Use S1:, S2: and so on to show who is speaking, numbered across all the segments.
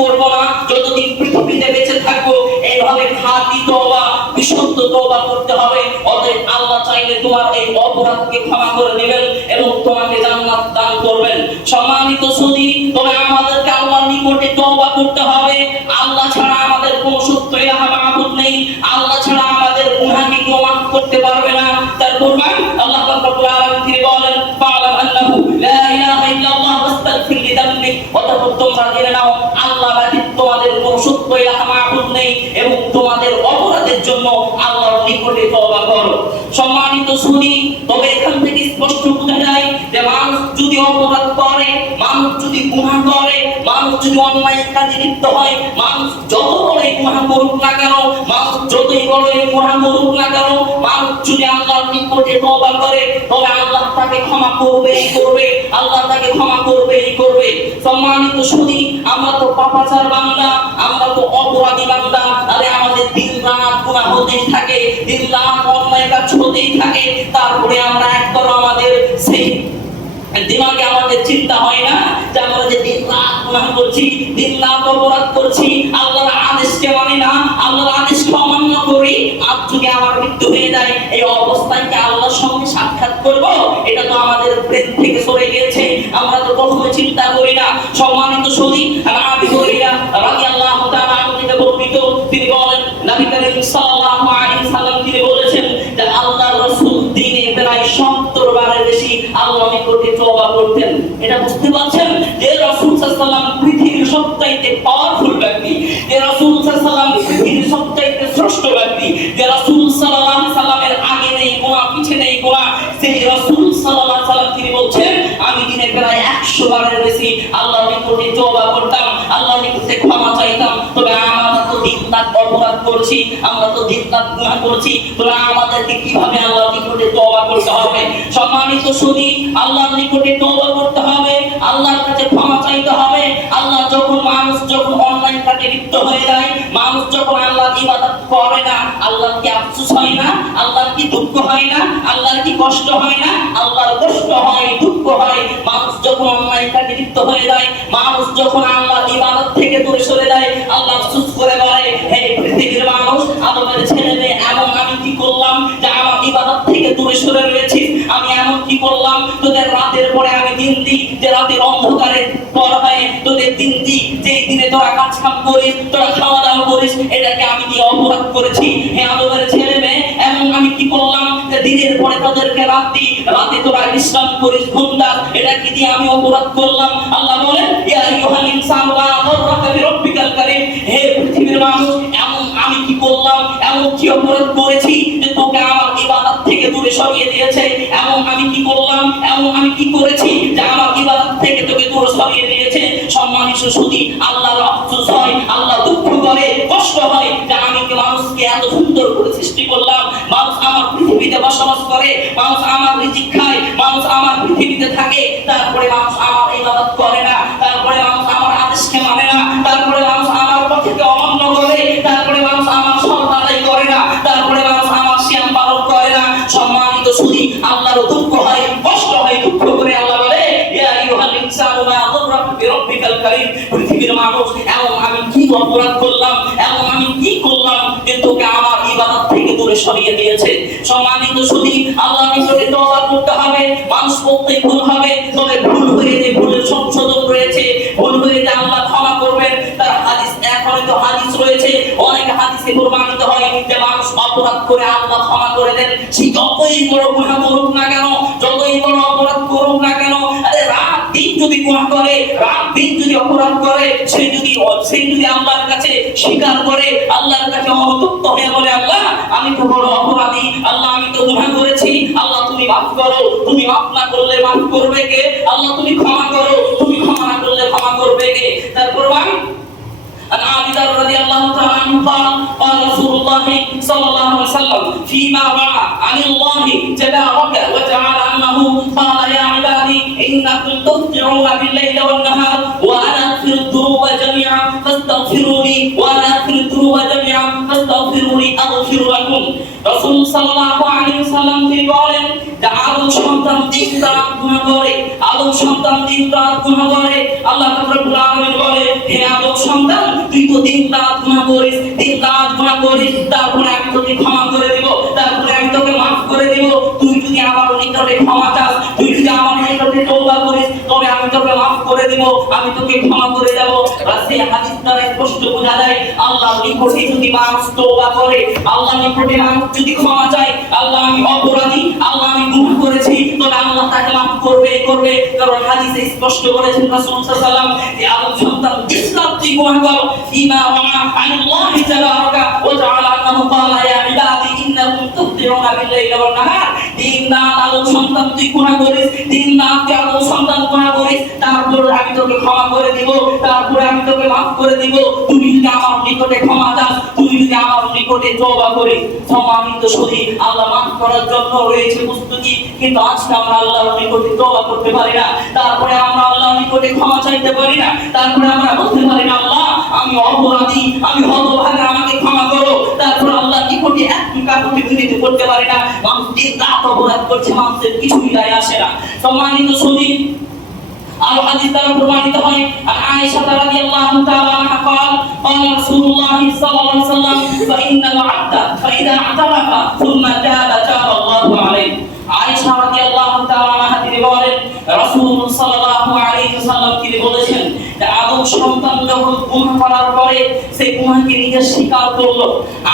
S1: করব না। যতদিন পৃথিবীতে বেঁচে থাকব, এইভাবে খাতি তোবা বিশুদ্ধ তোবা করতে হবে। অতএব আল্লাহ চাইলে তোমার এই অপরাধকে ক্ষমা করে দেবেন এবং তোমাকে জান্নাত দান করবেন। সম্মানিত সুদী তবে আমাদেরকে আল্লাহর নিকটে তোবা করতে হবে। অপরাধের জন্য আল্লাহর নিকটে তওবা করো। সম্মানিত সুদী তবে এখান থেকে স্পষ্ট বোঝা যায় যে মানুষ যদি অপরাধ করে, মানুষ যদি গুনাহ করে, মানুষ যদি অন্যায় কাজে লিপ্ত হয়, মানুষ যত বড়ই গুনাহ করুক না কেন, মানুষ যতই বড়ই গুনাহ করুক না কেন, মানুষ যদি আল্লাহর নিকটে তওবা করে, তবে আল্লাহ তাকে ক্ষমা করবেই করবে, আল্লাহ তাকে ক্ষমা করবেই করবে। সম্মানিত শুনি আমরা তো পাপাচার বান্দা, আমরা তো অপরাধী বান্দা থাকে তারপরে আমরা একবার আমাদের সেই দিমাগে আমাদের চিন্তা হয় না যে আমরা যে দিন রাত গুনাহ করছি, দিন রাত অপরাধ করছি, আল্লাহর আদেশকে মানি না, আল্লাহর আদেশকে অমান্য করি আজ যদি আমার মৃত্যু হয়ে যায়, এই অবস্থায় কি আল্লাহর সঙ্গে সাক্ষাৎ করব? এটা তো আমাদের ব্রেন থেকে সরে গিয়েছে, আমরা তো কখনো চিন্তা করি না। সম্মানিত সদী আবি হরিরা রাদিয়াল্লাহু তাআলা থেকে বর্ণিত, তিনি বলেন, নবী করিম সাল্লাল্লাহু আলাইহি সাল্লাম তিনি বলেছেন যে আল্লাহর রাসূল প্রায় 70 বারের বেশি আল্লাহর নিকটে তওবা করতেন। এটা বুঝতে পারছেন? যে রাসূল সাল্লাম পৃথিবীর সবচাইতে পাওয়ারফুল ব্যক্তি, যে রাসূল সাল্লাম পৃথিবীর সবচাইতে শ্রেষ্ঠ ব্যক্তি, যে রাসূল আলাইহি সাল্লামের আগে নেই, গোনা, পিছে নেই, গোনা, সেই রাসূল আলাইহি সাল্লাম তিনি বলছেন, আমি দিনে প্রায় 100 বারের বেশি আল্লাহর নিকটে তওবা করতাম আল্লাহর নিকটে ক্ষমা চাইতাম। তবে আমরা তো দিন অপরাধ করছি, আমরা তো দিন রাত গুনাহ করছি, তবে আমাদেরকে কীভাবে আল্লাহর নিকটে হবে সম্মানিত সুদী আল্লাহর নিকটে তওবা করতে হবে, আল্লাহর কাছে ক্ষমা চাইতে হবে। আল্লাহ যখন মানুষ যখন অনলাইন কাজে লিপ্ত হয়ে যায়, মানুষ যখন আল্লাহর ইবাদত করে না, আল্লাহর কি আফসোস হয় না? আল্লাহর কি দুঃখ হয় না? আল্লাহর কি কষ্ট হয় না? আল্লাহর কষ্ট হয়, দুঃখ হয়। মানুষ যখন অনলাইন কাজে লিপ্ত হয়ে যায়, মানুষ যখন অপরাধ করেছি। হে আদমের ছেলে মেয়ে এমন আমি কি করলাম? দিনের পরে তোদেরকে রাত তোরা বিশ্রাম করিস এটা কি দিয়ে আমি অপরাধ করলাম? আল্লাহ বলেন, ইয়া ইনসানু বিরাব্বিকাল কারীম। হে পৃথিবীর মানুষ এমন আমি কি করলাম? এমন কি অপরাধ করেছি যে তোকে আমার ইবাদত থেকে দূরে সরিয়ে দিয়েছে? এমন আমি কি করলাম? এমন আমি কি করেছি যে আমার ইবাদত থেকে তোকে দূরে সরিয়ে দিয়েছে? সম্মানিত সুদী আল্লাহর আফসোস হয়, আল্লাহ দুঃখ করে কষ্ট হয় যে আমি কি মানুষকে এত সুন্দর করে সৃষ্টি করলাম। মানুষ আমার পৃথিবীতে বসবাস করে, মানুষ আমার রিজিক খায়, মানুষ আমার পৃথিবীতে থাকে। তারপরে মানুষ আমার ইবাদত করে না, তারপরে মানুষ আমার আদেশকে মানে না, তারপরে মানুষ আমার পথকে অমান্য করে, তারপরে মানুষ আমার আদায় করে না, তারপরে মানুষ আমার শ্যাম পালন করে না। সম্মানিত সুদী আল্লাহর দুঃখ হয়, কষ্ট হয়, দুঃখ করে আল্লাহ বলে পৃথিবীর মানুষ, এমন আমি কি অপরাধ করলাম, এমন আমি কি করলাম তোকে আমার সরিয়ে দিয়েছে। সম্মানিত শুধু আল্লাহ করতে হবে, মানুষ ভুল হবে তবে ভুল হয়ে যে ভুলের সংশোধন রয়েছে, ভুল হয়ে যে আল্লাহ ক্ষমা করবেন। তার হাদিস এখন তো হাদিস রয়েছে, অনেক হাদিসে প্রমাণিত হয় যে মানুষ অপরাধ করে আল্লাহ ক্ষমা করে দেন। সে যতই বড় গুণা করুক না কেন, যতই বড় গুনাহ করে রাত যদি অপরাধ করে, সে যদি সে যদি আল্লাহর কাছে স্বীকার করে, আল্লাহর কাছে অনুতপ্ত হয়ে বলে, আল্লাহ, আমি তো বড় অপরাধী, আল্লাহ, আমি তো গুনাহ করেছি, আল্লাহ, তুমি মাফ করো, তুমি মাফ না করলে মাফ করবে কে? আল্লাহ, তুমি ক্ষমা করো, তুমি ক্ষমা না করলে ক্ষমা করবে কে? তারপর ভাই عن ذر رضي الله تعالى عنه قال قال رسول الله صلى الله عليه وسلم فيما روى عن الله تبارك وتعالى أنه قال يا عبادي إنكم تخطئون بالليل والنهار وأنا أغفر الذنوب جميعا فاستغفروني وأنا أغفر الذنوب جميعا فاستغفروني أغفر لكم. রাসূল সাল্লাল্লাহু আলাইহি সাল্লাম বলেন? যে আদম সন্তান দিন রাত গুনাহ করে আদম সন্তান গুনাহ করে আল্লাহ রাব্বুল আলামিন বলে হে আদম সন্তান, তুই তো দিন গুনাহ করিস দিন রাত গুনাহ করিস তারপরে আমি তোকে ক্ষমা করে দিব, তারপরে আমি তোকে মাফ করে দিব। তুই যদি আমার নিকটে ক্ষমা করে দিব, আমি তোকে ক্ষমা করে দেব আর সেই হাদিস দ্বারা স্পষ্ট বোঝা যায়, আল্লাহ নিকটে যদি মানুষ তওবা করে, আল্লাহ নিকটে মানুষ যদি ক্ষমা চায়, আল্লাহ আমি অপরাধী, আল্লাহ আমি ভুল করেছি তবে আল্লাহ তাকে মাফ করবে করবে। কারণ হাদিসে স্পষ্ট বলেছেন রাসূল সাল্লাল্লাহু আলাইহি সন্তান ইমা ওয়া আল্লাহি তাআলা ইয়া ইবাদি ইন্নাকুম ওয়ান-নাহার দিন রাত সন্তান তুই গুনাহ করিস, দিন রাত সন্তান গুনাহ করিস। তারপর আমি তোকে ক্ষমা করে দিব, তারপরে আমি তোকে মাফ করে দিব। তুমি যদি আমার নিকটে ক্ষমা তুমি যদি আমার নিকটে তওবা করিস সম্মানিত সহি আল্লাহ মাফ করার জন্য রয়েছে প্রস্তুতি কিন্তু আজকে আমরা আল্লাহর নিকটে তওবা করতে পারি না। তারপরে আমরা আল্লাহর নিকটে ক্ষমা চাইতে পারি না। তারপরে আমরা বলতে পারি না, আল্লাহ, আমি অপরাধী, আমি হতভাগা, আমাকে ক্ষমা করো। তারপর আল্লাহ নিকটে একটু কাকুতি বিনীত করতে পারি না, মানুষ দিন রাত অপরাধ করছে, মানুষের কিছুই গায়ে আসে না। সম্মানিত সহি আর হাদিস দ্বারা প্রমাণিত হয় আর আয়েশা রাদিয়াল্লাহু তাআলা আনহা قال قال رسول الله صلى الله عليه وسلم فإن العبد فإذا اعترف ثم تاب تاب الله عليه আয়েশা রাদিয়াল্লাহু তাআলা আনহা তিনি বলেন রাসূল সাল্লাল্লাহু আলাইহি ওয়াসাল্লাম তিনি বলেছেন যে আদম সন্তান যখন গুনাহ করার পরে সেই গুনাহকে নিজে স্বীকার করল।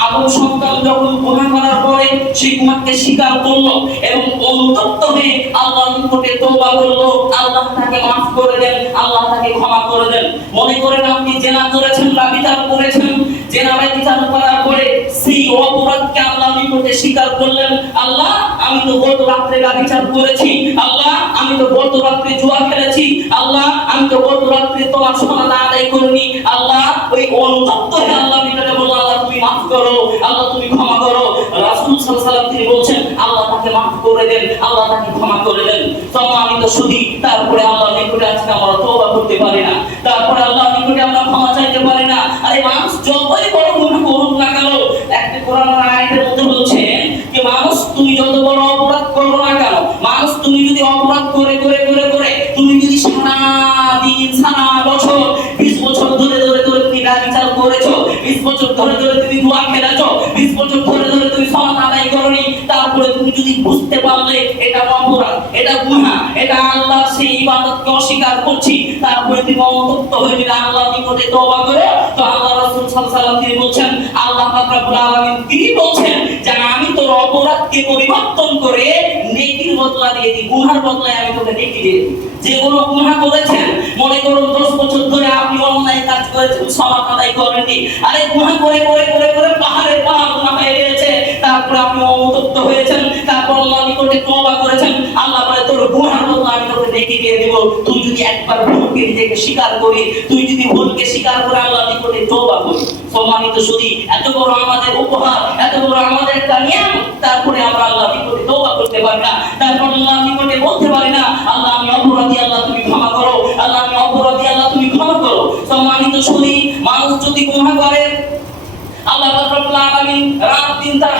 S1: আদম সন্তান যখন গুনাহ করার পরে সেই গুনাহকে স্বীকার করল এবং অনুতপ্ত হয়ে আল্লাহ নিকটে তওবা করল। আল্লাহ তাকে মাফ করে দেন, আল্লাহ তাকে ক্ষমা করে দেন। মনে করেন আপনি জেনা করেছেন বা বিচার করেছেন পরে সেই অপরাধকে আল্লাহ স্বীকার করলেন, আল্লাহ, আমি তো গত রাত্রে করেছি। আল্লাহ, আমি তো গত রাত্রে জুয়া খেলেছি। আল্লাহ, আমি তো গত রাত্রে তোমার আদায় করিনি। আল্লাহ, ওই অনুতপ্ত হয়ে আল্লাহ আল্লাহ, তুমি মাফ করো। আল্লাহ, তুমি ক্ষমা করো। রাসূল সাল্লাল্লাহু তিনি বলছেন, আল্লাহ তাকে মাফ করে দেন। আল্লাহ তাকে ক্ষমা করে দেন। সম্মানিত শুধু তারপরে আল্লাহ নিকটে আজকে আমরা করতে পারি না। তারপরে আল্লাহ আমরা ক্ষমা চাইতে পারি না। আরে মানুষ যতই বড় গুনাহ করুক না কেন একটা কোরআন ইবাদতকে অস্বীকার করছি, তারপরে তুমি অনুতপ্ত হয়ে যদি আল্লাহ নিকটে তওবা করে, তো আল্লাহ রাসূল সাল্লাল্লাহু আলাইহি বলছেন, আল্লাহ পাক রব্বুল আলামিন তিনি বলছেন যে আমি তোর অপরাধকে পরিবর্তন করে নেকির বদলা দিয়ে দিই, গুনার বদলায় আমি তোকে নেকি দিয়ে দিই। যেগুলো গুনাহ করেছেন, মনে করুন দশ বছর ধরে আপনি অন্যায় কাজ করেছেন, সমাজ আদায় করেননি। আরে গুনাহ করে করে করে করে পাহাড়ের পাহাড় গুনাহ হয়ে গেছে তারপরে করি, তুই যদি ভুলকে স্বীকার সম্মানিত শুধু এত বড় আমাদের উপহার, এত বড় আমাদের একটা নিয়ম তারপরে আমরা আল্লাহ নিকটে করতে পারি না। তারপর আল্লাহ নিকটে বলতে পারি না, আল্লাহ, আমি অপরাধী আল্লাহ তুমি ক্ষমা করো আল্লাহ আমি অপরাধী আল্লাহ তুমি ক্ষমা করো সম্মানিত শুধু মানুষ যদি গুনাহ করে আল্লাহ রব্বুল আলামিন রাত দিন তার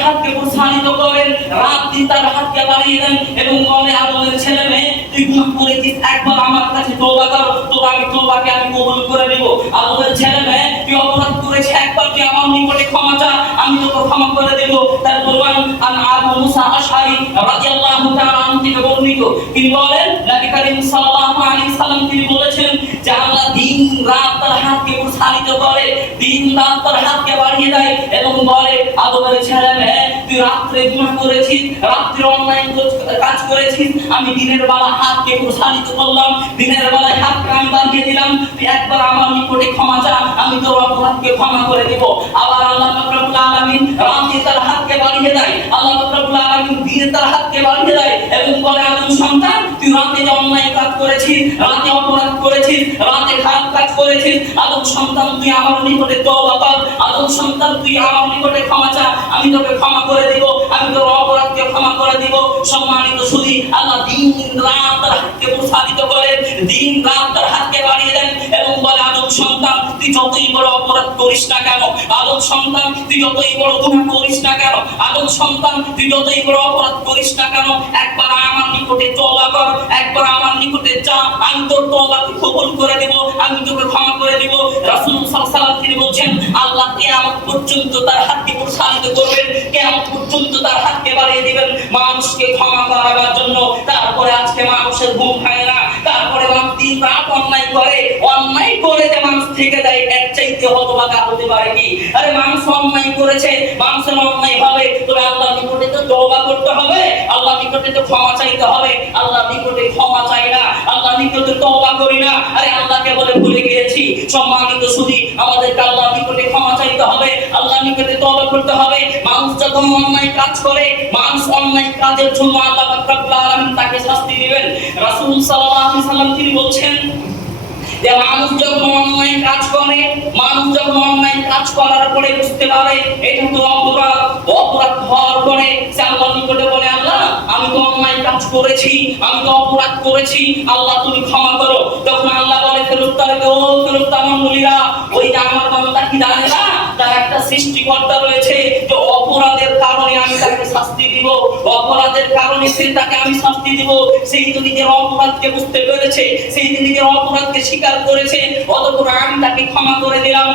S1: প্রসারিত করেন রাত দিন তার হাতকে বাড়িয়ে দেন এবং বলে, আদমের ছেলে মেয়ে, তুই গুনাহ করেছিস, একবার আমার কাছে তওবা কর তোর আমি তওবাকে আমি কবুল করে নিব। আদমের ছেলে মেয়ে, তুই অপরাধ করেছিস, একবার তুই আমার নিকটে ক্ষমা চা আমি তোকে ক্ষমা করে দেব। তার বলবেন আন আবু মুসা আশআরি রাদিয়াল্লাহু তাআলা আনহু থেকে বর্ণিত। তিনি বলেন, নবী করিম সাল্লাল্লাহু আলাইহি সাল্লাম তিনি বলেছেন যে আল্লাহ দিন রাত তার হাতকে প্রসারিত করে, দিন রাত তার হাতকে বাড়িয়ে দেয় এবং বলে, আদমের ছেলে, মেয়ে, তুই রাত্রে গুনাহ করেছিস, রাত্রে অন্যায় কাজ করেছিস, আমি দিনের বেলা হাতকে প্রসারিত করলাম, দিনের বেলায় হাতকে আমি বাড়িয়ে দিলাম, তুই একবার আমার নিকটে ক্ষমা চা, আমি তোর অপরাধকে ক্ষমা করে দিব। আবার আল্লাহ রব্বুল আলামিন তার হাতকে বাড়িয়ে দেয়, আল্লাহ আলামিন দিনে তার হাতকে বাড়িয়ে দেয় এবং বলে, আদম সন্তান, তুই রাতে অন্যায় কাজ করেছিস, রাতে অপরাধ করেছিস, রাতে খারাপ কাজ করেছিস, আদম সন্তান তুই আমার নিকটে তওবা কর। আদম সন্তান, তুই আমার নিকটে ক্ষমা চা। আমি তোকে ক্ষমা করে দিব, আমি তোর অপরাধকে ক্ষমা করে দিব। সম্মানিত সুধী, আল্লাহ দিন রাত তার হাতকে প্রসারিত করেন দিন রাত তার হাতকে বাড়িয়ে দেন। বলে, আদম সন্তান, তুই যতই বড় অপরাধ করিস না কেন? আদম সন্তান, তুই যতই বড় করিস না কেন? আদম সন্তান, তুই যতই বড় অপরাধ করিস না কেন? একবার আমার নিকটে কর, একবার আমার নিকটে যা, আমি তোর কবুল করে দেব আমি তোকে ক্ষমা করে দেব তিনি বলছেন, আল্লাহ কিয়ামত পর্যন্ত তার হাতকে প্রসারিত করবেন, কিয়ামত পর্যন্ত তার হাতকে বাড়িয়ে দিবেন। মানুষকে ক্ষমা করাবার জন্য, তারপরে আজকে মানুষের ঘুম হয় না। দিন অন্যায় করে অন্যায় করে যে মানুষ থেকে দেয় এর চাইতে হতবাকা হতে পারে কি? আরে মানুষ অন্যায় করেছে, মানুষের অন্যায় হবে, তবে আল্লাহ নিকটে তো তওবা করতে হবে, আল্লাহ নিকটে তো ক্ষমা চাইতে হবে, আল্লাহ নিকটে ক্ষমা চাই না, আল্লাহ নিকটে তওবা করি না। আরে আল্লাহকে বলে ভুলে গিয়েছি, সম্মানিত সুধী আমাদেরকে আল্লাহ নিকটে ক্ষমা চাইতে হবে, আল্লাহ নিকটে তওবা করতে হবে। মানুষ যখন অন্যায় কাজ করে, মানুষ অন্যায় কাজের জন্য আল্লাহ তাকে শাস্তি দিবেন। রাসূল সাল্লাল্লাহু আলাইহি সাল্লাম তিনি বলছেন যে মানুষ যখন কাজ করে, মানুষ যখন কাজ করার পরে বুঝতে পারে, এটা তো অপরাধ। অপরাধ হওয়ার পরে সে আল্লাহ নিকটে বলে, আল্লাহ, আমি তো কাজ করেছি, আমি তো অপরাধ করেছি। আল্লাহ, তুমি ক্ষমা করো। তখন আল্লাহ বলে ফেরুত্তারকে ও ফেরুত্তা মন্ডলীরা ওই যে আমার বান্দা কি না? তার একটা সৃষ্টিকর্তা রয়েছে যে অপরাধের কারণে আমি তাকে শাস্তি দিব, অপরাধের কারণে সে তাকে আমি শাস্তি দিব। সেই তো নিজের অপরাধকে বুঝতে পেরেছে, সেই তো নিজের অপরাধকে স্বীকার করেছে, অতঃপর আমি তাকে ক্ষমা করে দিলাম।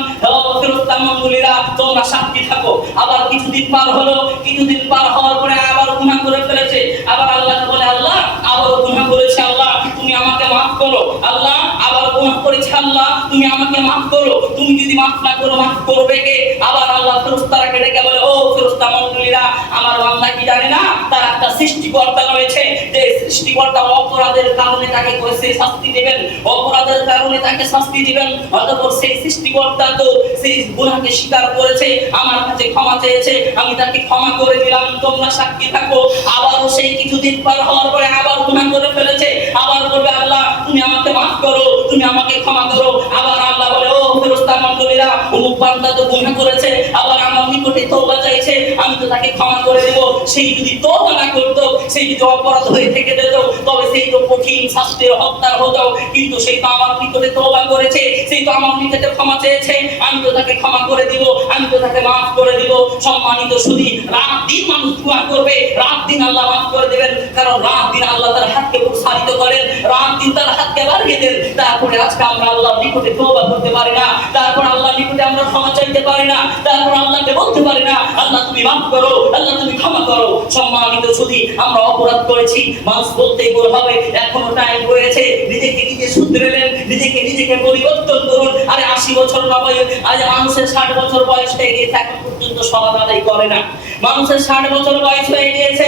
S1: ফেরস্তাম মঙ্গলীরা তোমরা শান্তি থাকো। আবার কিছুদিন পার হলো, কিছুদিন পার হওয়ার পরে আবার গুনাহ করে ফেলেছে। করো। আল্লাহ আবার মাফ করেছে, আল্লাহ, তুমি আমাকে মাফ করো। তুমি যদি মাফ না করো, মাফ করবে কে? আবার আল্লাহ ফেরেশতারাকে ডেকে বলে ফেরেশতা আমার বান্দা কি জানে না, তার একটা সৃষ্টিকর্তা রয়েছে। যে সৃষ্টিকর্তা অপরাধের কারণে তাকে করেছে শাস্তি দিবেন, অপরাধের কারণে তাকে শাস্তি দিবেন, অতঃপর সেই সৃষ্টিকর্তা তো সেই গুনাহকে স্বীকার করেছে, আমার কাছে ক্ষমা চেয়েছে, আমি তাকে ক্ষমা করে দিলাম, তোমরা সাক্ষী থাকো। আবারও সেই কিছুদিন পর হওয়ার পরে আবার গুনাহ করে ফেলেছে। আবার বলবে, আল্লাহ, তুমি আমাকে মাফ করো, তুমি আমাকে ক্ষমা করো। আবার আল্লাহ বলে, ও ফেরেশতা মণ্ডলীরা, অমুক বান্দা তো গুনাহ করেছে, আবার আমার নিকটে তওবা চাইছে। আমি তো তাকে ক্ষমা করে দেব। সেই যদি তওবা না করতো, সেই যদি অপরাধ হয়ে থেকে যেত, তবে সেই তো কঠিন শাস্তির হত্যার হতো। কিন্তু সেই তো আমার নিকটে তওবা করেছে, সেই তো আমার নিকটে ক্ষমা চেয়েছে। আমি তো তাকে ক্ষমা করে দিব, আমি তো তাকে মাফ করে দিব। সম্মানিত শুধু রাত দিন মানুষ গুনাহ করবে দিন আল্লাহ মাফ করে দেবেন, কারণ রাত দিন আল্লাহ তার হাতকে প্রসারিত করেন রাত দিন তার হাতকে বাড়িয়ে দেন। তারপরে আজকে আমরা আল্লাহ নিকটে তওবা করতে পারি না, তারপর আল্লাহ নিকটে আমরা ক্ষমা চাইতে পারি না, তারপর আল্লাহকে বলতে পারি না, আল্লাহ তুমি মাফ করো, আল্লাহ তুমি ক্ষমা করো। সম্মানিত সুধী আমরা অপরাধ করেছি, মানুষ বলতেই বলে হবে, এখনও টাইম রয়েছে নিজেকে নিজে শুধরেলেন নিজেকে নিজেকে পরিবর্তন করুন। আরে আশি বছর না বয়স, আজ মানুষের ষাট বছর বয়স হয়ে গিয়েছে, এখন পর্যন্ত সমাজ করে না। মানুষের ষাট বছর বয়স হয়ে গিয়েছে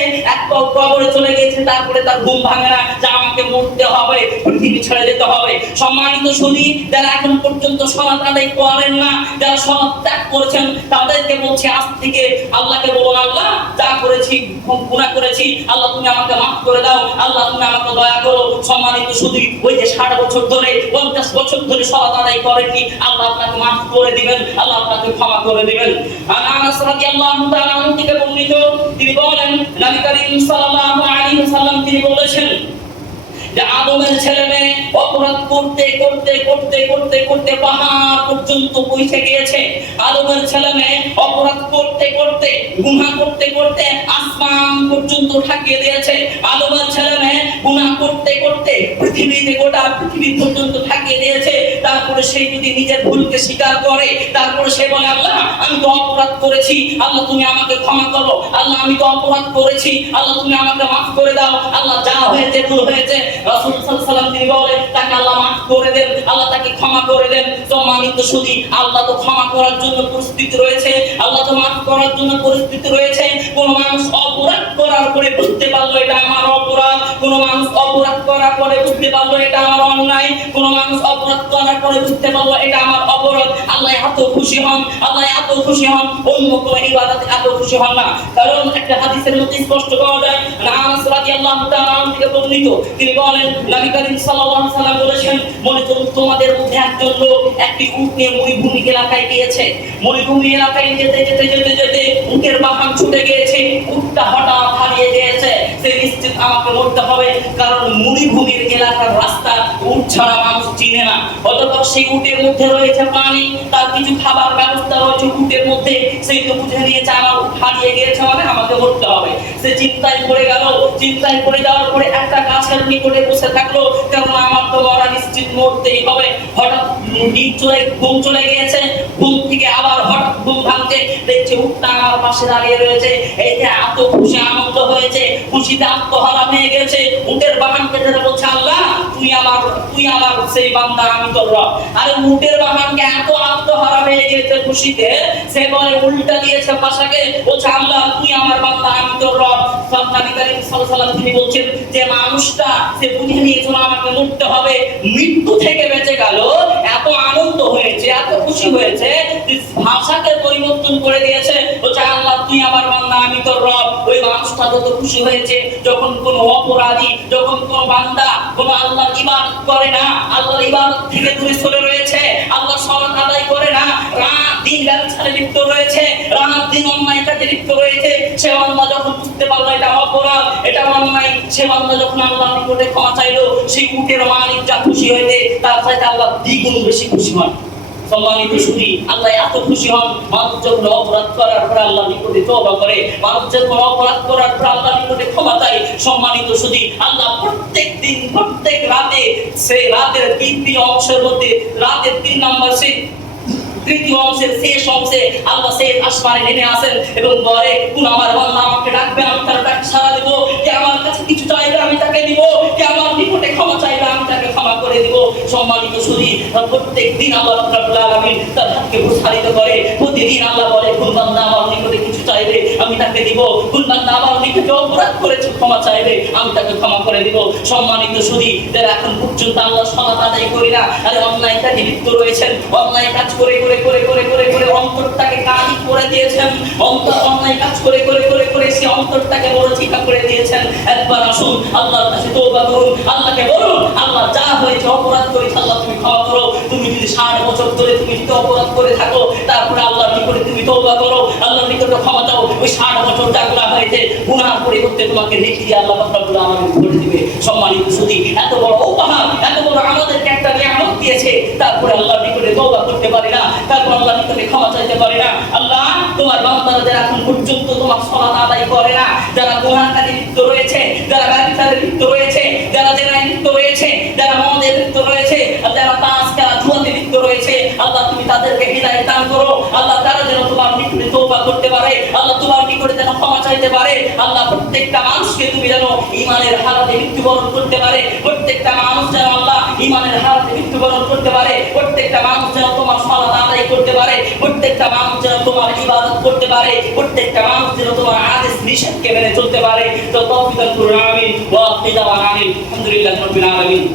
S1: কবরে চলে গিয়েছে তারপরে তার ঘুম ভাঙে না যা আমাকে মরতে হবে, পৃথিবী ছেড়ে যেতে হবে। সম্মানিত শুনি যারা এখন পর্যন্ত সমাজ আদায় করেন না, যারা সমাজ ত্যাগ করেছেন, তাদেরকে বলছি, আজ থেকে আল্লাহকে বলুন, আল্লাহ, যা করেছি গুনাহ করেছি, আল্লাহ, তুমি আমাকে মাফ করে দাও, আল্লাহ, তুমি আমাকে দয়া করো। সম্মানিত শুধু ওই যে ষাট বছর ধরে, পঞ্চাশ বছর ধরে সমাজ আদায় করেননি, আল্লাহ আপনাকে মাফ করে দিবেন, আল্লাহ আপনাকে ক্ষমা করে দিবেন। আনাস রাদিয়াল্লাহু তাআলা থেকে বর্ণিত, তিনি বলেন, নবী করিম সাল্লাল্লাহু আলাইহি ওয়াসাল্লাম, তিনি বলেছেন যে আদমের ছেলে মেয়ে অপরাধ করতে করতে করতে করতে করতে পাহাড় পর্যন্ত পৌঁছে গিয়েছে। আদমের ছেলে মেয়ে অপরাধ করতে করতে গুহা করতে করতে পর্যন্ত ঠাকিয়ে দিয়েছে। আদমের ছেলে মেয়ে গুনাহ করতে করতে পৃথিবীতে গোটা পৃথিবী পর্যন্ত ঠাকিয়ে দিয়েছে। তারপরে সে যদি নিজের ভুলকে স্বীকার করে, তারপরে সে বলে, আল্লাহ, আমি তো অপরাধ করেছি। আল্লাহ, তুমি আমাকে ক্ষমা করো। আল্লাহ, আমি তো অপরাধ করেছি। আল্লাহ, তুমি আমাকে মাফ করে দাও। আল্লাহ, যা হয়েছে ভুল হয়েছে। তাকে আল্লাহ মাফ করে দেন। আল্লাহ তাকে ক্ষমা করে দেন। সম্মানিত শুধু আল্লাহ তো ক্ষমা করার জন্য প্রস্তুত রয়েছে। আল্লাহ তো মাফ করার জন্য পরিস্থিতি রয়েছে। কোন মানুষ অপরাধ করার পরে বুঝতে পারল এটা আমার অপরাধ, কোন পরে বুঝতে পারল এটা আমার অন্যায়। কোন মানুষ অপরাধ করার পরে বুঝতে পারল এটা আমার অপরাধ। আল্লাহ এত খুশি হন, আল্লাহ এত খুশি হন। অন্য কোন ইবাদতে এত খুশি হন না। কারণ একটা হাদিসের মধ্যে স্পষ্ট পাওয়া যায় আনাস রাদিয়াল্লাহু তাআলা থেকে বর্ণিত। তিনি বলেন, নবী করিম সাল্লাল্লাহু আলাইহি সাল্লাম বলেছেন, মনে করুন তোমাদের মধ্যে একজন লোক একটি উট নিয়ে মরুভূমি এলাকায় গিয়েছে। মরুভূমি এলাকায় যেতে যেতে যেতে যেতে উটের বাহন ছুটে গিয়েছে। উটটা হঠাৎ আমাকে মরতে হবে, কারণ মরুভূমির এলাকার রাস্তা উট ছাড়া মানুষ চিনে না। অতঃপর সেই উটের মধ্যে রয়েছে পানি, তার কিছু খাবার ব্যবস্থা রয়েছে উটের মধ্যে। সেই তো বুঝে নিয়েছে আমার হারিয়ে গিয়েছে মানে আমাকে মরতে হবে। সে চিন্তায় পড়ে গেল, চিন্তায় পড়ে যাওয়ার পরে একটা গাছের নিকটে বসে থাকল কারণ আমার তো মরা নিশ্চিত মরতেই হবে। হঠাৎ চলে, ঘুম চলে গিয়েছে, ঘুম থেকে আবার হঠাৎ ঘুম ভাঙছে। দেখছে উটটা আমার পাশে দাঁড়িয়ে রয়েছে। এই যে এত খুশি, আনন্দ হয়েছে, খুশিতে আত্মহারা হয়ে গেছে উটের বাগানকে ধরে বলছে তুই আমার তুই আমার সেই বান্দা আমি তোর রব। আরে এত আত্মহারা হয়ে খুশিতে, সে বলে উল্টা দিয়েছে পাশাকে আল্লাহ, তুই আমার বান্দা আমি তোর রব। নবী করিম তিনি বলছেন যে, মানুষটা সে বুঝে নিয়েছিল আমাকে মরতে হবে, মৃত্যু থেকে বেঁচে গেল, এত আনন্দ হয়েছে, এত খুশি হয়েছে ভাষাকে পরিবর্তন করে দিয়েছে। বলছে, আল্লাহ, তুই আমার বান্দা, আমি তোর রব। ওই মানুষটা যত খুশি হয়েছে, যখন কোন অপরাধী, যখন কোন বান্দা, কোন আল্লাহর ইবাদত করে না, আল্লাহর ইবাদত থেকে দূরে সরে রয়েছে আল্লাহ সমান আদায় করে না, রাত দিন ব্যবসায় লিপ্ত রয়েছে, রাত দিন অন্যায় কাজে লিপ্ত রয়েছে, সে বান্দা যখন বুঝতে পারল এটা অপরাধ, এটা অন্যায়, সে বান্দা যখন আল্লাহ নিকটে ক্ষমা চাইলো, সেই উটের মালিক যা খুশি হয়েছে তার চাইতে আল্লাহ দ্বিগুণ বেশি খুশি হন সম্মানিত শুনি আল্লাহ এত খুশি হন অপরাধ করার প্রত্যেক প্রত্যেক রাতে রাতের তিন নম্বর তৃতীয় অংশের শেষ অংশে আল্লাহ শেষ আসেন এবং আমার আমাকে ডাকবে, আমি তার কে আমার কাছে কিছু চাইবে, আমি তাকে দিব। কে আমার নিকটে ক্ষমা চাইবে, আমি তাকে ক্ষমা করে দিব। সম্মানিত শুনি প্রত্যেক দিন আল্লাহ তার হাতকে প্রসারিত করে। প্রতিদিন আল্লাহ বলে আমার নিকটে কিছু চাইবে, আমি তাকে দিব। আমার নিকটে অপরাধ করেছে, ক্ষমা চাইবে, আমি তাকে ক্ষমা করে দিব। সম্মানিত শুনি যারা এখন পর্যন্ত আল্লাহ সলাত আদায় করি না অন্যায় কাজে লিপ্ত রয়েছেন, অন্যায় কাজ করে করে করে করে করে করে অন্তরটাকে করে দিয়েছেন, অন্তর অন্যায় কাজ করে করে করে করে সে অন্তরটাকে বড় চিকা করে দিয়েছেন। একবার আসুন, আল্লাহর কাছে করুন, আল্লাহকে বলুন, আল্লাহ যা হয়েছে, অপরাধ করেছে, আল্লাহ তুমি ক্ষমা তুমি যদি ষাট বছর ধরে তুমি যদি অপরাধ করে থাকো, তারপরে আল্লাহর নিকটে তুমি তওবা করো, আল্লাহর নিকটে ক্ষমা চাও, ওই ষাট বছর যা গুনাহ হয়েছে, গুনাহ পরিবর্তে তোমাকে নেকি দিয়ে আল্লাহ রাব্বুল আলামিন করে দিবে। সম্মানিত সুদী এত বড় উপহার, এত বড় আমাদেরকে একটা নিয়ামত দিয়েছে, তারপরে আল্লাহর নিকটে তওবা করতে পারি না, তারপর আল্লাহর নিকটে ক্ষমা চাইতে পারি না। আল্লাহ, তোমার বান্দারা যারা এখন পর্যন্ত তোমার সালাত আদায় করে না, যারা গুনাহ কাজে লিপ্ত রয়েছে, যারা ব্যবসায় লিপ্ত রয়েছে, যারা জেনায় লিপ্ত রয়েছে যারা মদে লিপ্ত রয়েছে আর যারা তাস খেলা জুয়াতে লিপ্ত রয়েছে আল্লাহ তুমি তাদেরকে হৃদায়ত দান করো আল্লাহ তারা যেন তোমার নিকটে তওবা করতে পারে আল্লাহ তোমার নিকটে যেন ক্ষমা চাইতে পারে। আল্লাহ প্রত্যেকটা মানুষকে তুমি যেন ইমানের হারাতে মৃত্যুবরণ করতে পারে। প্রত্যেকটা মানুষ যেন আল্লাহ ইমানের হারাতে মৃত্যুবরণ করতে পারে। প্রত্যেকটা মানুষ যেন তোমার সালাত আদায় করতে পারে। প্রত্যেকটা মানুষ যেন তোমার ইবাদত করতে পারে। প্রত্যেকটা মানুষ যেন তোমার আদেশ নিষেধকে মেনে চলতে পারে। তো তৌফিক করুন আমিন। ওয়া আমিন। আলহামদুলিল্লাহ রাব্বিল আলামিন।